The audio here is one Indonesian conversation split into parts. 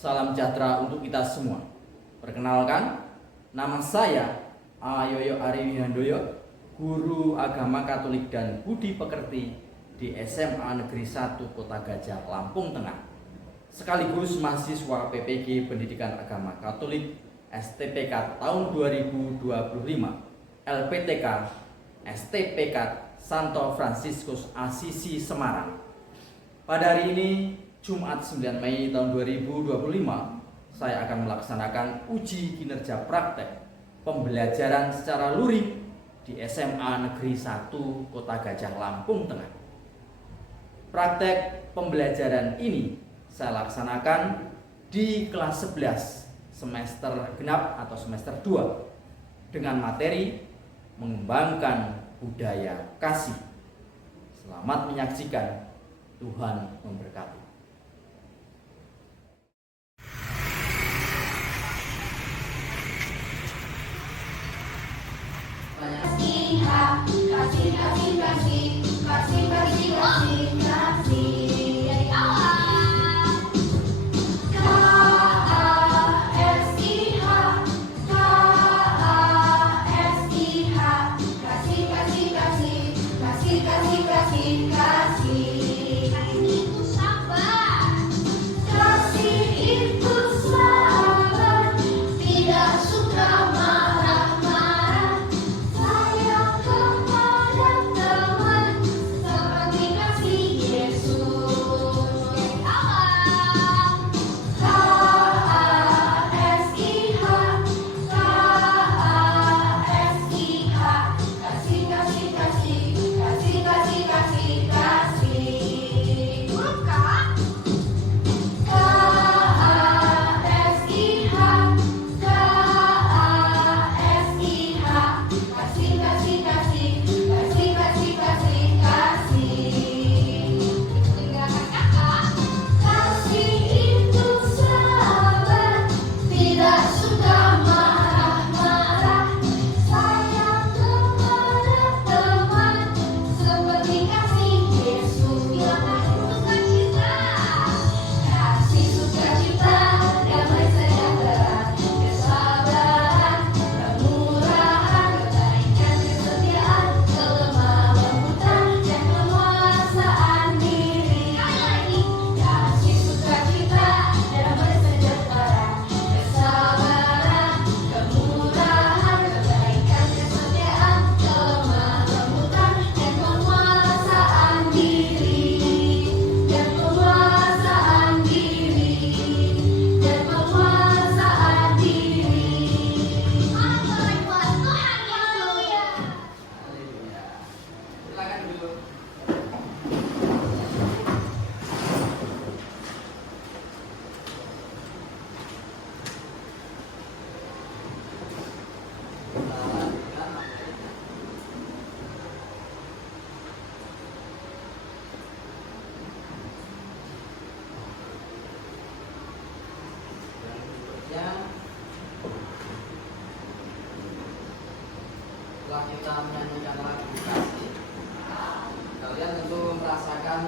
Salam sejahtera untuk kita semua. Perkenalkan, nama saya Ayoyo Ari Wihandoyo, guru agama Katolik dan Budi Pekerti di SMA Negeri 1 Kota Gajah, Lampung Tengah. Sekaligus mahasiswa PPG Pendidikan Agama Katolik STPK tahun 2025, LPTK STPK Santo Fransiskus Asisi Semarang. Pada hari ini, Jumat 9 Mei tahun 2025, saya akan melaksanakan uji kinerja praktek pembelajaran secara luring di SMA Negeri 1 Kota Gajah, Lampung Tengah. Praktek pembelajaran ini saya laksanakan di kelas 11 semester genap atau semester 2 dengan materi mengembangkan budaya kasih. Selamat menyaksikan. Tuhan memberkati. Setelah kita menyanyikan lagu kasih, kalian tentu merasakan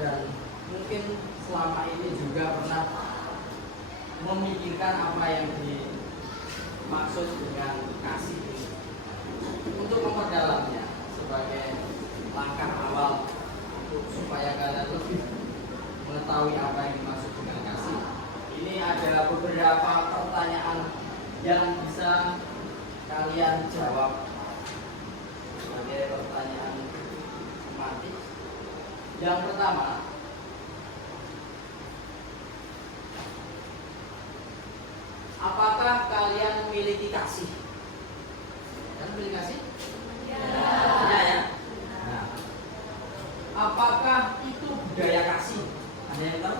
dan mungkin selama ini juga pernah memikirkan apa yang dimaksud dengan kasih ini. Untuk memperdalamnya sebagai langkah awal supaya kalian lebih mengetahui apa yang dimaksud dengan kasih, ini ada beberapa pertanyaan yang bisa kalian jawab sebagai pertanyaan tematik. Yang pertama, apakah kalian memiliki kasih? Kalian memiliki kasih? Ya, ya. Nah, apakah itu budaya kasih? Ada yang tahu?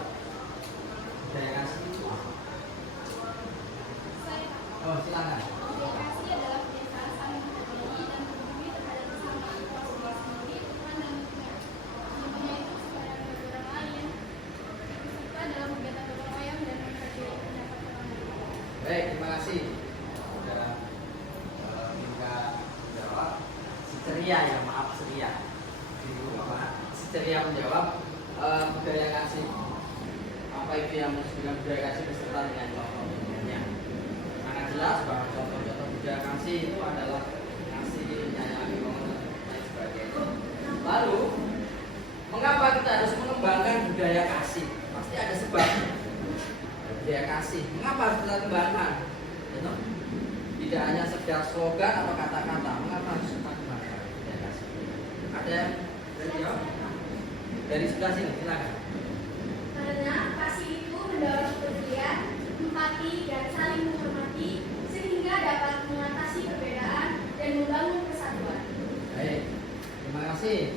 Budaya kasih itu apa? Oh, silakan. Baik, terima kasih. Sudah minta jawab. Si ceria ya, maaf ceria. Si ceria menjawab budaya kasih. Apa itu yang maksud dengan budaya kasih beserta dengan contoh-contohnya. Sangat jelas bahwa contoh-contoh budaya kasih itu adalah kasih, menyayangi, mengenal, dan lain sebagainya. Lalu, mengapa kita harus mengembangkan budaya kasih? Pasti ada sebabnya. Budaya kasih, mengapa harus kita kembangkan? Gitu? Tidak hanya sekedar slogan atau kata-kata, mengapa harus kita kembangkan budaya kasih? Ada yang dari jawab? Dari sebelah sini, silakan. Karena kasih itu mendorong kepedulian, empati, dan saling menghormati sehingga dapat mengatasi perbedaan dan membangun persatuan. Baik, terima kasih.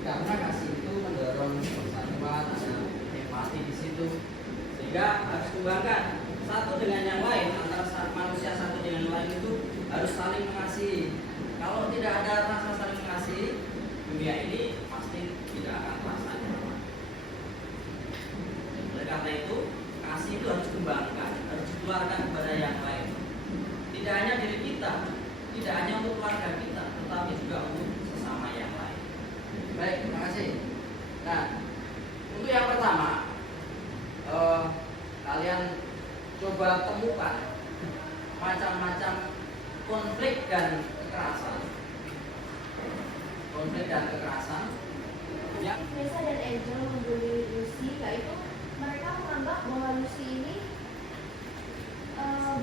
Karena kasih itu mendorong persatuan, ada empati di situ, sehingga harus kembangkan satu dengan yang lain, antara manusia satu dengan yang lain itu harus saling mengasihi. Kalau tidak ada rasa saling mengasihi, dunia ini pasti tidak akan terasa nyaman. Oleh karena itu, kasih itu harus dikembangkan, harus dikeluarkan kepada yang lain. Tidak hanya diri kita, tidak hanya untuk keluarga kita, tetapi juga untuk sesama yang lain. Baik, terima kasih. Nah, untuk yang pertama, kalian coba temukan macam-macam konflik dan kekerasan. Ya. Nessa dan Angel membuli Lucy, yaitu mereka menganggap bahwa Lucy ini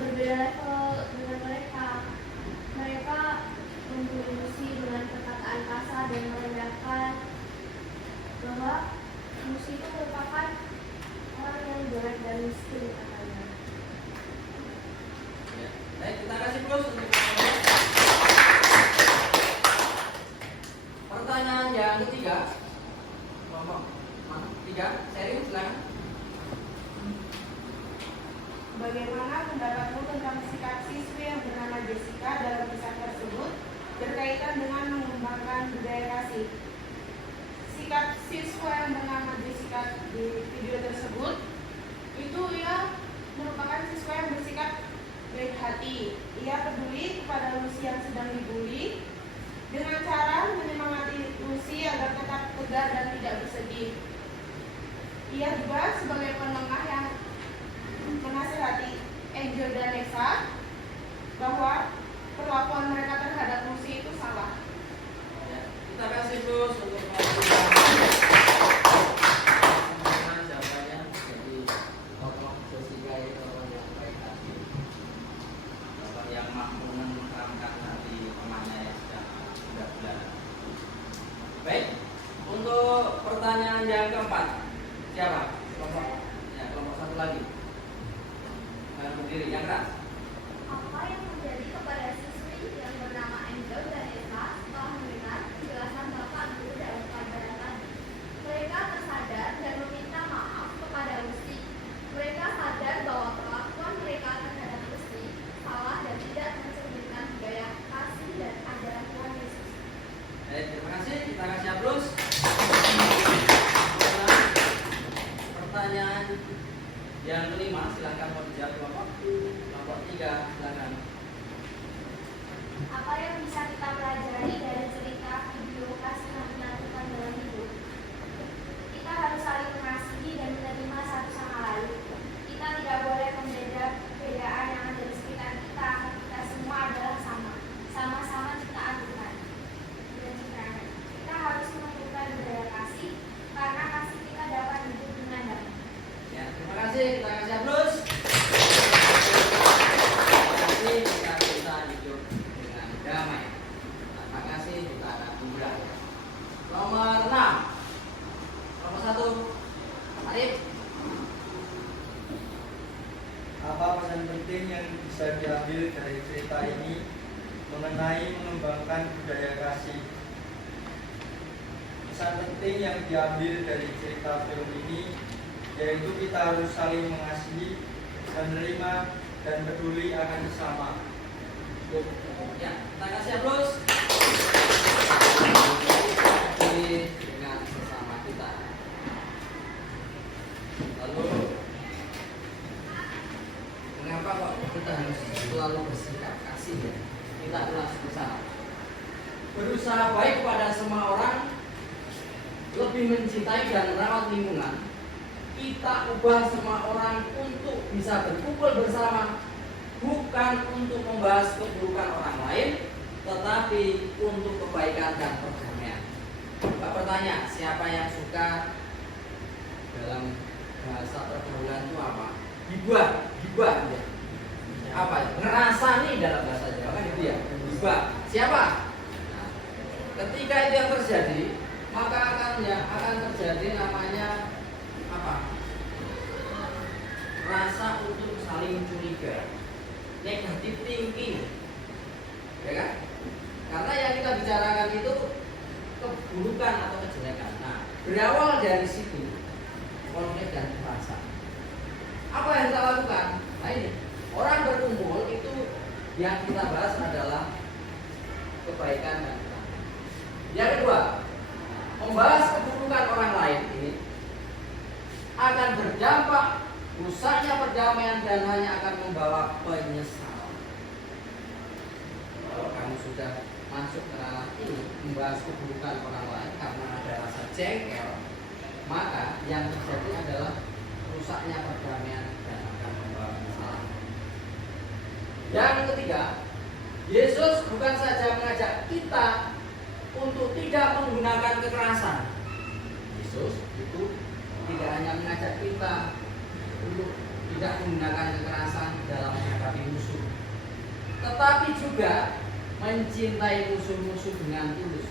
berbeda level dengan mereka. Mereka membuli Lucy dengan perkataan kasar dan merendahkan bahwa Lucy itu merupakan orang yang jelek dan miskin katanya. Ya. Baik, kita kasih plus untuk pertanyaan yang ketiga. Kelompok mana? 3, Sheryl, silakan. Bagaimana pendapatmu tentang sikap siswi yang bernama Jessica dalam kisah tersebut berkaitan dengan mengembangkan budaya kasih? Sikap siswa yang bernama Jessica di video tersebut itu ia merupakan siswa yang bersikap baik hati. Ia peduli kepada Lucy yang sedang dibully dengan cara menyemangati Lucy agar tetap tegar dan tidak bersedih. Ia juga sebagai penengah yang menasihati Angel dan Nessa bahwa perlakuan mereka terhadap Lucy itu salah. Ya, kita kasih plus untuk jawabannya. Jadi tokoh Jessica itu orang yang baik hati, tokoh yang mampu menenangkan hati temannya yang sedang tidak belajar. Baik, untuk pertanyaan yang keempat, siapa? Kelompok, ya, kelompok satu lagi. Yang berdiri, yang keras. Apa yang terjadi kepada siswi yang bernama Angel dan Nessa setelah mendengar penjelasan Bapak Guru dalam pelajaran tadi? Mereka tersadar dan meminta maaf kepada Lucy. Mereka sadar bahwa perlakuan mereka terhadap Lucy salah dan tidak mencerminkan budaya kasih dan ajaran Tuhan Yesus. Terima kasih, kita kasih aplaus. Pertanyaan yang kelima, silakan mau dijawab kelompok 3, silakan. Apa yang bisa kita pelajari dari cerita video kasih yang dilakukan dalam hidup? Kita harus saling mengasihi dan menerima satu sama lain. Kita tidak boleh membeda perbedaan yang ada di sekitar kita. Kita semua adalah sama, sama-sama ciptaan Tuhan. Kita harus menunjukkan budaya kasih karena kasih kita dapat hidup dengan damai. Ya, terima kasih, kita kasih aplaus. Terima kasih, kita bisa hidup dengan damai. Terima kasih, kita akan mudah. Nomor 6, nomor 1, Arif. Apa pesan penting yang bisa diambil dari cerita ini mengenai mengembangkan budaya kasih? Pesan penting yang diambil dari cerita film ini yaitu kita harus saling mengasihi, menerima, dan peduli akan sesama. Ya, kita kasih aplaus. Peduli dengan sesama kita. Lalu, mengapa kok kita harus selalu bersikap kasih ya? Kita adalah berusaha baik pada semua orang, lebih mencintai dan merawat lingkungan, kita ubah semua orang untuk bisa berkumpul bersama, bukan untuk membahas keburukan orang lain, tetapi untuk kebaikan dan perdamaian. Pak bertanya, siapa yang suka dalam bahasa pergaulan itu apa? Gibah ya. Apa itu? Ngerasani dalam bahasa Jawa kan itu ya. Gibah. Siapa? Nah, ketika itu yang terjadi, maka akan terjadi namanya apa? Rasa untuk saling curiga, negatif thinking, ya kan? Karena yang kita bicarakan itu keburukan atau kejelekan. Nah, berawal dari situ konflik dan rasa. Apa yang kita lakukan? Nah ini, orang berkumpul itu yang kita bahas adalah kebaikan dan perdamaian. Yang kedua, membahas keburukan orang lain ini akan berdampak rusaknya perdamaian dan hanya akan membawa penyesalan. Kalau kamu sudah masuk ke ranah ini membahas keburukan orang lain karena ada rasa jengkel, maka yang terjadi adalah rusaknya perdamaian dan akan membawa penyesalan. Yang ketiga, Yesus bukan saja mengajak kita untuk tidak menggunakan kekerasan. Yesus itu tidak hanya mengajak kita untuk tidak menggunakan kekerasan dalam menghadapi musuh, tetapi juga mencintai musuh-musuh dengan tulus.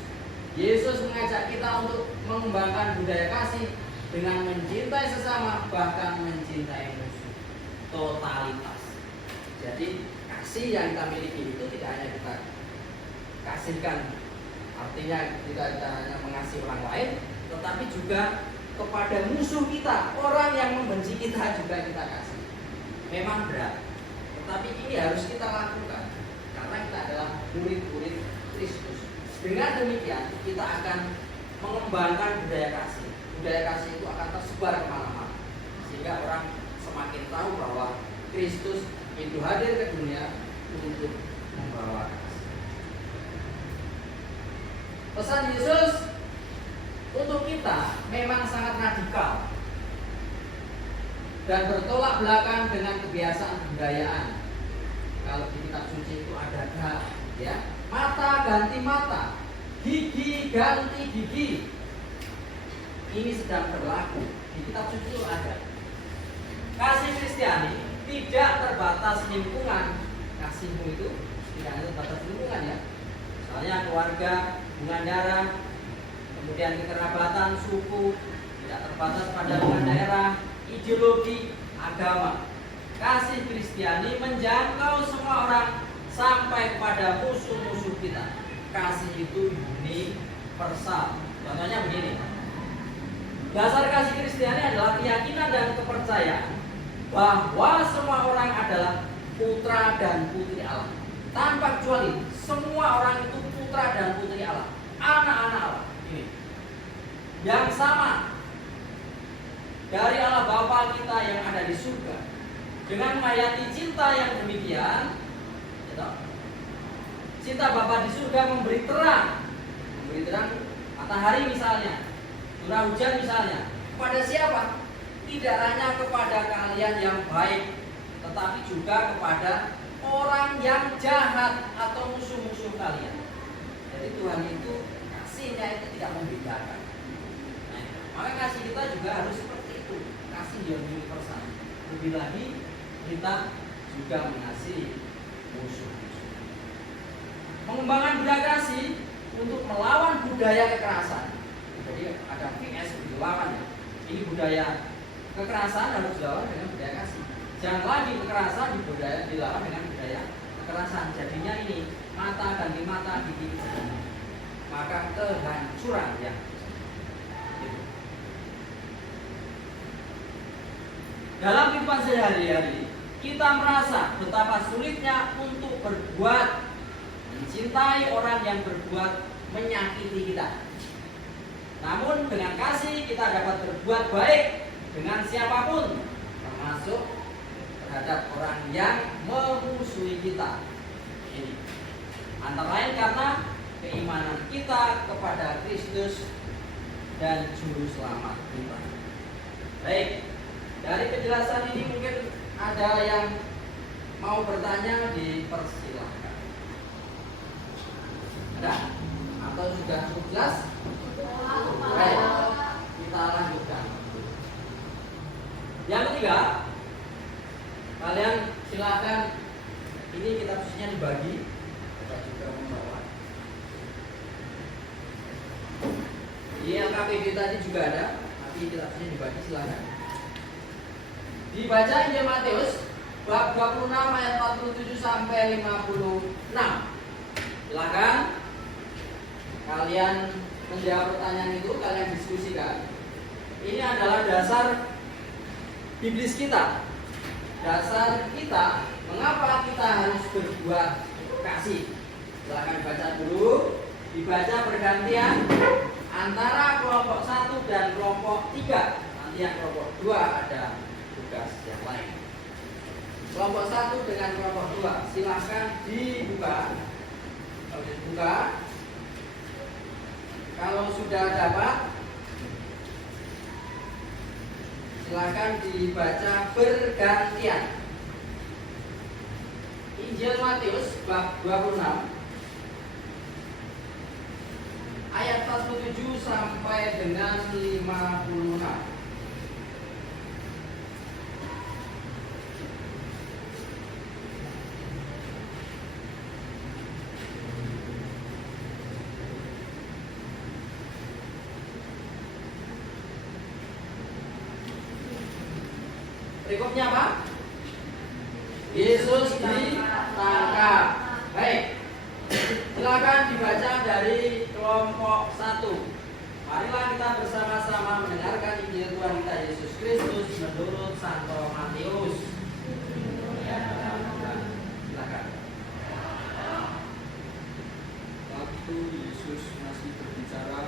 Yesus mengajak kita untuk mengembangkan budaya kasih dengan mencintai sesama, bahkan mencintai musuh. Totalitas. Jadi kasih yang kita miliki itu tidak hanya kita kasihkan, artinya kita hanya mengasihi orang lain, tetapi juga kepada musuh kita, orang yang membenci kita juga kita kasih. Memang berat, tetapi ini harus kita lakukan karena kita adalah murid-murid Kristus. Dengan demikian kita akan mengembangkan budaya kasih. Budaya kasih itu akan tersebar kemana-mana, sehingga orang semakin tahu bahwa Kristus itu hadir ke dunia untuk membawa kasih. Pesan Yesus untuk kita memang sangat radikal dan bertolak belakang dengan kebiasaan kebudayaan. Kalau di kitab suci itu ada ya, mata ganti mata, gigi ganti gigi. Ini sedang berlaku di kitab suci itu ada. Kasih Kristiani tidak terbatas lingkungan. Kasihmu itu tidak hanya terbatas lingkungan ya. Misalnya keluarga, hubungan darah, kemudian kekerabatan, suku, tidak terbatas pada hubungan daerah, ideologi, agama. Kasih Kristiani menjangkau semua orang sampai kepada musuh-musuh kita. Kasih itu universal. Contohnya begini. Dasar kasih Kristiani adalah keyakinan dan kepercayaan bahwa semua orang adalah putra dan putri Allah. Tanpa kecuali, semua orang itu putra dan putri Allah, anak-anak Allah. Ini yang sama dari Allah Bapa kita yang ada di surga. Dengan menghayati cinta yang demikian, cinta Bapa di surga memberi terang matahari misalnya, curah hujan misalnya, kepada siapa? Tidak hanya kepada kalian yang baik, tetapi juga kepada orang yang jahat atau musuh-musuh kalian. Jadi Tuhan itu kasihnya itu tidak membedakan. Nah, maka kasih kita juga harus seperti itu, kasih yang universal. Lebih lagi kita juga mengasihi musuh-musuh. Mengembangkan budaya kasih untuk melawan budaya kekerasan. Jadi ada PS dilawan ya. Ini budaya kekerasan harus dilawan dengan budaya kasih. Jangan lagi kekerasan dilawan dengan budaya kekerasan. Jadinya ini mata ganti mata, gigi ganti. Maka kehancuran ya. Dalam kehidupan sehari-hari kita merasa betapa sulitnya untuk berbuat mencintai orang yang berbuat menyakiti kita. Namun dengan kasih kita dapat berbuat baik dengan siapapun, termasuk terhadap orang yang memusuhi kita. Ini antara lain karena keimanan kita kepada Kristus dan Juru Selamat kita. Baik, Dari penjelasan ini mungkin ada yang mau bertanya, dipersilahkan. Ada? Atau sudah cukup jelas? Baik, kita lanjutkan. Yang ketiga, kalian silakan, ini kitab-kitabnya dibagi. Kita juga membawa. Di LKPD tadi juga ada, tapi kitab-kitabnya dibagi, silakan. Dibaca Injil Matius bab 26 ayat 47 sampai 56. Silakan kalian menjawab pertanyaan itu, kalian diskusikan. Ini adalah dasar biblis kita. Dasar kita mengapa kita harus berbuat kasih. Silakan baca dulu, dibaca bergantian antara kelompok 1 dan kelompok 3. Nanti yang kelompok 2 ada tugas yang lain. Kelompok 1 dengan kelompok 2 silahkan dibuka. Kalau dibuka, kalau sudah dapat, silahkan dibaca bergantian. Injil Matius bab 26 ayat 47 sampai dengan 56. Berikutnya apa? Yesus ditangkap. Baik, silakan dibaca dari kelompok 1. Marilah kita bersama-sama mendengarkan Injil Tuhan kita Yesus Kristus menurut Santo Matius. Silakan. Waktu Yesus masih berbicara,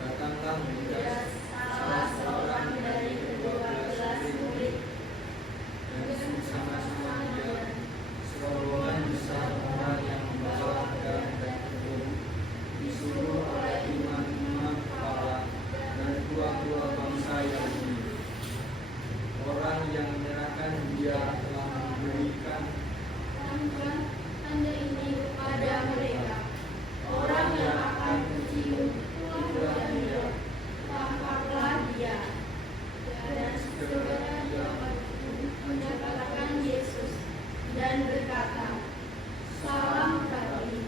datanglah Yudas, salah seorang dari ke-12 murid, dan bersama-sama dia serombongan besar orang yang membawa pedang dan peluru, disuruh oleh imam-imam kepala dan tua-tua bangsa Yahudi. Orang yang menyerahkan dia telah memberikan tanda ini kepada mereka. Orang yang akan mencium itulah dia, tampaklah dia. Dan segera dia mendapatkan Yesus dan berkata, "Salam Rabbi."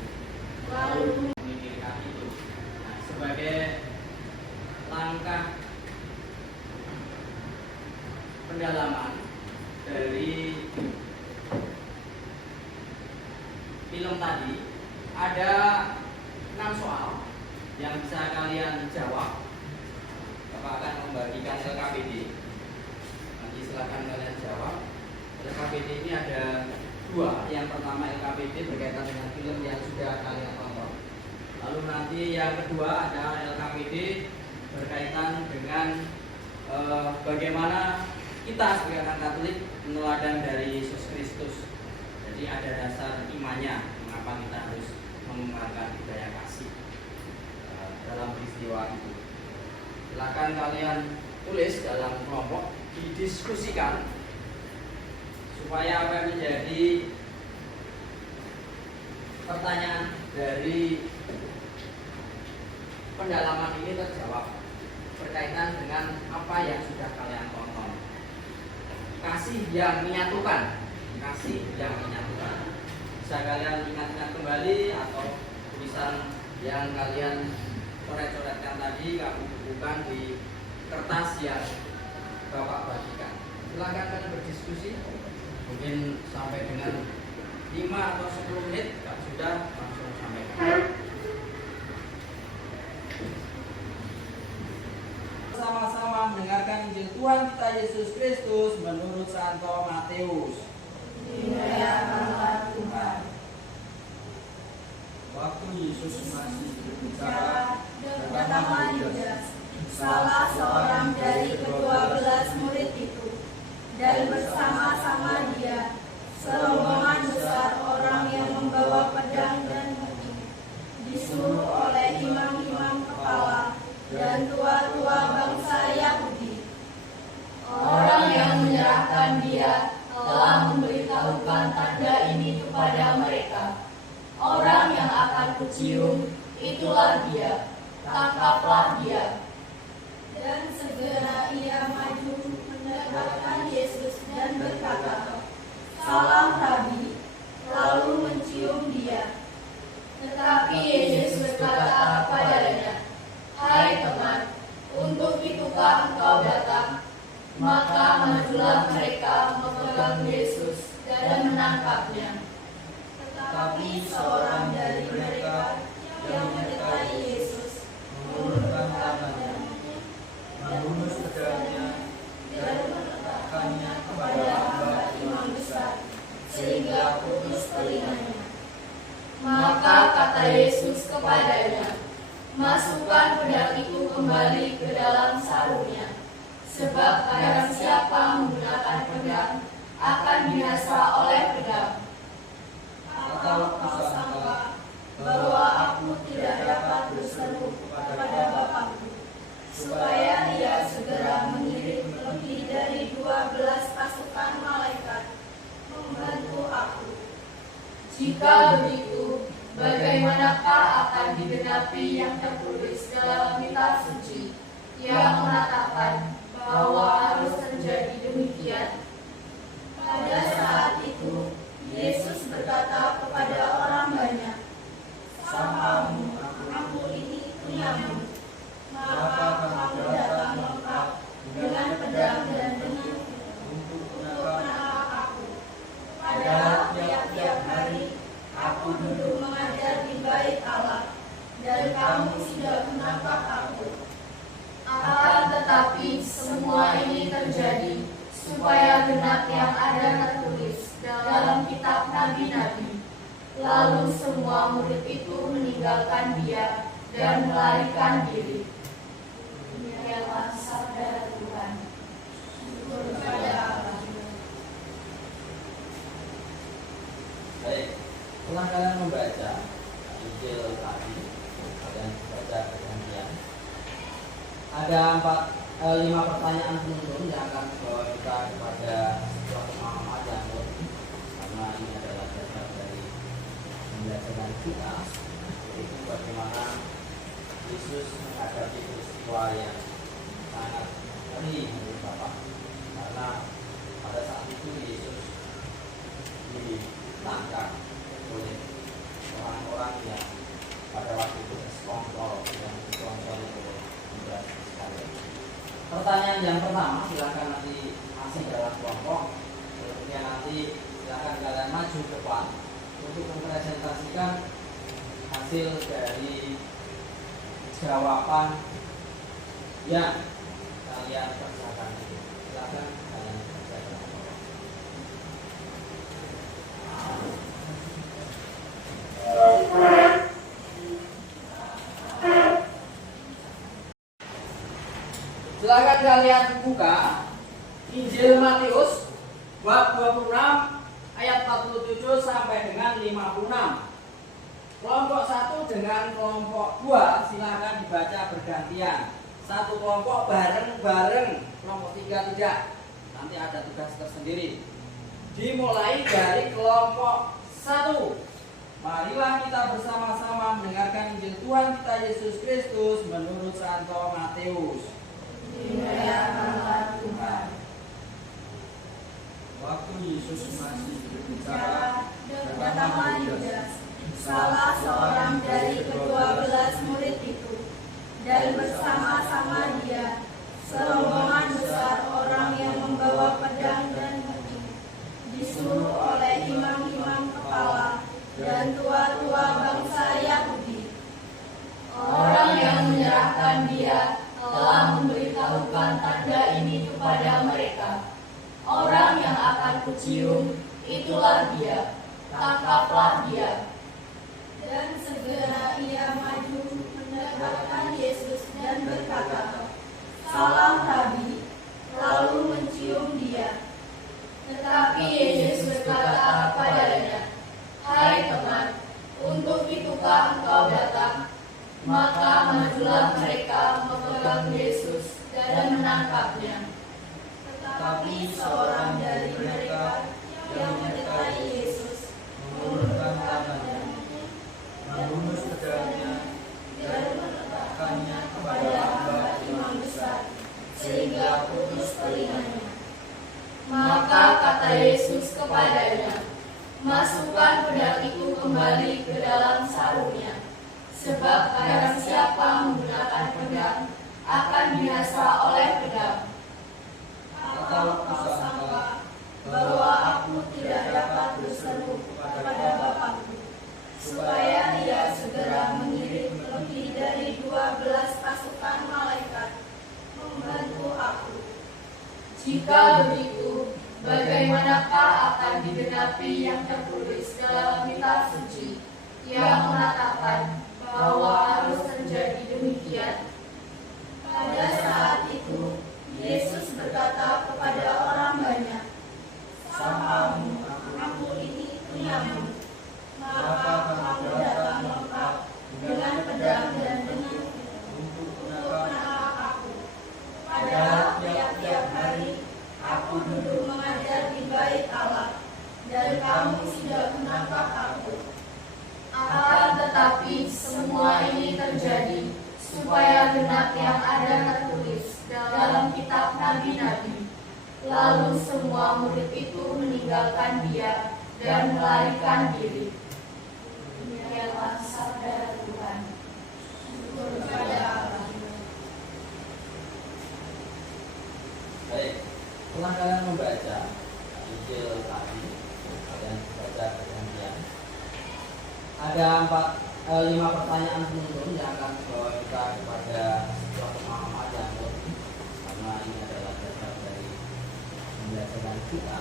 Lalu Memikirkan itu. Nah, sebagai langkah pendalaman dari film tadi, ada 6 soal yang bisa kalian jawab. Bapak akan membagikan LKPD. Nanti silakan kalian jawab. LKPD ini ada 2. Yang pertama LKPD berkaitan dengan film yang sudah kalian tonton. Lalu nanti yang kedua ada LKPD berkaitan dengan bagaimana kita sebagai anak Katolik meneladani dari Yesus Kristus. Jadi ada dasar imannya, mengapa kita harus mengembangkan budaya kasih dalam peristiwa itu. Silakan kalian tulis dalam kelompok, didiskusikan supaya apa yang menjadi pertanyaan dari pendalaman ini terjawab berkaitan dengan apa yang sudah kalian tonton. Kasih yang menyatukan, kasih yang menyatukan. Bisa kalian ingat-ingat kembali atau tulisan yang kalian coret-coretkan tadi kamu bukukan di kertas yang Bapak bagikan. Silakan kalian berdiskusi. Mungkin sampai dengan 5 atau 10 menit sudah langsung sampaikan. Sama-sama mendengarkan Injil Tuhan kita Yesus Kristus menurut Santo Matius. dimuliakanlah Tuhan. Waktu Yesus masih berbicara, Datanglah Yudas, salah seorang dari ke-12 murid itu, dan bersama-sama dia serombongan besar orang yang membawa pedang dan batu, disuruh oleh imam-imam kepala dan tua-tua bangsa Yahudi. Orang yang memberitahukan tanda ini kepada mereka. Orang yang akan kucium, itulah dia. Tangkaplah dia. Dan segera ia maju mendekatkan Yesus dan berkata, "Salam Rabi," lalu mencium dia. Tetapi Yesus berkata kepadanya, "Hai teman, untuk itukah engkau datang?" Maka majulah mereka memegang Yesus dan menangkapnya. Tetapi seorang dari mereka yang menyertai Yesus mengulurkan tangannya, menghunus pedangnya, dan meletakkannya kepada hamba imam besar, sehingga putus telinganya. Maka kata Yesus kepadanya, "Masukkan pedang itu kembali ke dalam sarungnya, sebab barang siapa menggunakan pedang akan binasa oleh pedang. Atau kau sangka bahwa aku tidak dapat berseru kepada Bapakku, supaya ia segera mengirim lebih dari 12 pasukan malaikat membantu aku? Jika begitu, bagaimanakah akan digenapi yang tertulis dalam kitab suci yang mengatakan bahwa harus terjadi demikian?" Pada saat itu, Yesus berkata kepada orang banyak, "Sapamu, aku ini punyamu." Maka kamu datang lengkap dengan pedang dan dengan untuk menangkap aku. Padahal tiap-tiap hari aku duduk mengajar di bait Allah, dan kamu sudah menangkap aku. Akan tetapi semua ini terjadi supaya genap yang ada tertulis dalam kitab nabi-nabi. Lalu semua murid itu meninggalkan dia dan melarikan diri. Demikianlah sabda Tuhan. Syukur kepada Allah. Baik, setelah kalian membaca Injil tadi dan baca bergantian, ada 5 pertanyaan penuntun yang akan membawa kita kepada sebuah pemahaman yang lebih, karena ini adalah dasar dari pembelajaran kita, yaitu bagaimana Yesus menghadapi peristiwa yang sangat ngeri menurut Bapak, karena pada saat itu Yesus ditangkap oleh orang-orang yang pada waktu itu sekongkol yang dikongkol oleh Judas Iskariot. Pertanyaan yang pertama, silakan nanti masih dalam kelompok, kemudian nanti silakan kalian maju ke depan untuk mempresentasikan hasil dari jawaban yang kalian kerjakan itu. Silakan kalian kerjakan. Silakan kalian buka Injil Matius bab 26 ayat 47 sampai dengan 56. Kelompok 1 dengan kelompok 2 silakan dibaca bergantian. Satu kelompok bareng-bareng, kelompok 3 tidak. Nanti ada tugas tersendiri. Dimulai dari kelompok 1. Marilah kita bersama-sama mendengarkan Injil Tuhan kita Yesus Kristus menurut Santo Matius. Dimuliakanlah Tuhan. Waktu Yesus masih berbicara, Datanglah Yudas, salah seorang dari ke-12 murid itu, dan bersama-sama dia serombongan besar orang yang membawa pedang dan gunting, disuruh oleh imam-imam kepala dan tua-tua bangsa Yahudi. Orang yang menyerahkan dia telah memberitahukan tanda ini kepada mereka. Orang yang akan kucium, itulah dia. Tangkaplah dia. Dan segera ia maju mendekatkan Yesus dan berkata, "Salam Rabi," lalu mencium dia. Tetapi Yesus berkata kepadanya, "Hai teman, untuk itukah engkau datang?" Maka majulah mereka memegang Yesus dan menangkapnya. Tetapi seorang dari mereka yang menyertai kata Yesus kepadanya, "Masukkan pedang itu kembali ke dalam sarungnya, sebab barang siapa menggunakan pedang akan binasa oleh pedang." Atau kau sangka bahwa aku tidak dapat berseru kepada Bapakku, supaya Ia segera mengirim lebih dari 12 pasukan malaikat membantu aku? Jika begitu, bagaimanakah akan digenapi yang tertulis dalam kitab suci yang mengatakan bahwa harus terjadi demikian? Pada saat itu, Yesus berkata kepada orang banyak, "Sapamu, aku ini tunamu." Maka kamu datang lengkap dengan pedang dan dengan untuk menangkap aku. Padahal tiap-tiap hari aku duduk mengajar di bait Allah, dan kamu tidak menangkap aku. Akan tetapi semua ini terjadi supaya genap yang ada tertulis dalam kitab nabi-nabi. Lalu semua murid itu meninggalkan dia dan melarikan diri. Demikianlah sabda Tuhan. Syukur kepada Allah. Baik, setelah kalian membaca Injil tadi dan baca perjanjian, ada 5 pertanyaan penuntun yang akan membawa kita kepada sebuah pemahaman yang lebih, karena ini adalah dasar dari pembelajaran kita,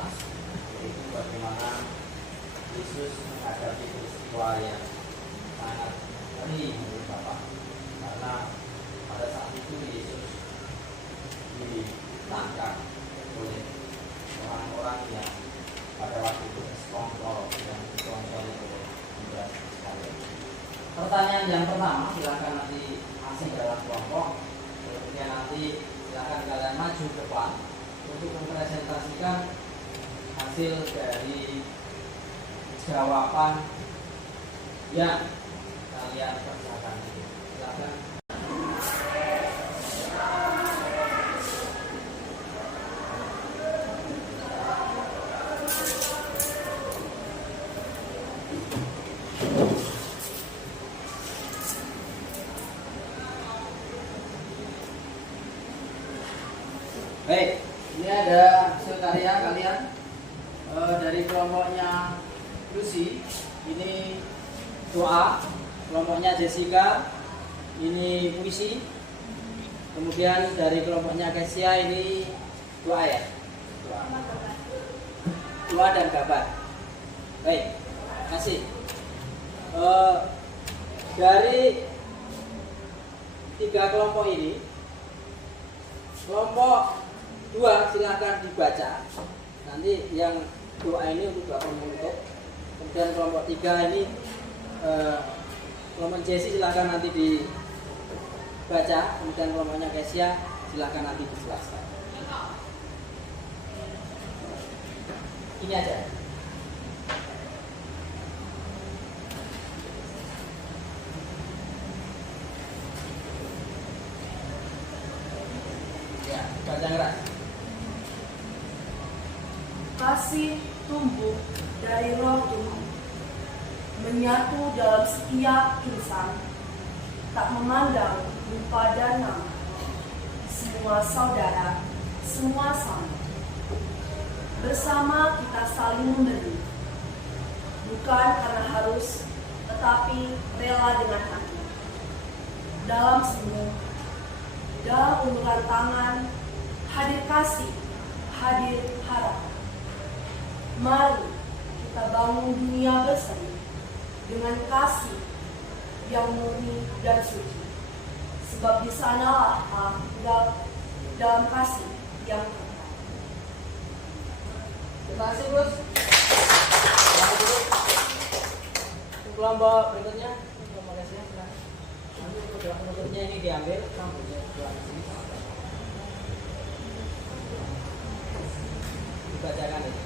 yaitu bagaimana Yesus menghadapi peristiwa yang sangat ngeri menurut Bapak, karena pada saat itu Yesus ditangkap oleh orang-orang yang pada waktu itu bersekongkol dan dikontrol oleh Judas Iskariot. Pertanyaan yang pertama, silakan nanti masih dalam kelompok, kemudian nanti silakan kalian maju ke depan untuk mempresentasikan hasil dari jawaban yang kalian kerjakan. Silakan. Baik, ini ada hasil karya kalian dari kelompoknya Lucy. Ini doa, kelompoknya Jessica ini puisi, kemudian dari kelompoknya Kesia ini doa ya, doa dan gambar. Baik, kasih. Dari 3 kelompok ini, kelompok 2 silahkan dibaca. Nanti yang doa ini untuk doa penutup. Kemudian kelompok 3 ini kelompok Jesse silahkan nanti dibaca. Kemudian kelompoknya Kesia silahkan nanti dijelaskan. Ini aja. Ya, baca keras. Kasih tumbuh dari roh Tuhan, menyatu dalam setiap insan, tak memandang rupa dan nama. Semua saudara, semua sama. Bersama kita saling memberi, bukan karena harus, tetapi rela dengan hati. Dalam semu, dalam uluran tangan, hadir kasih, hadir harapan. Mari kita bangun dunia berseri dengan kasih yang murni dan suci. Sebab di sanalah Allah tinggal dalam kasih yang kekal. Terima kasih, Gus. Kelompok berikutnya, kelompok Kesia silakan. Nanti untuk doa penutupnya ini diambil, kamu punya doa di sini. Dibacakan itu.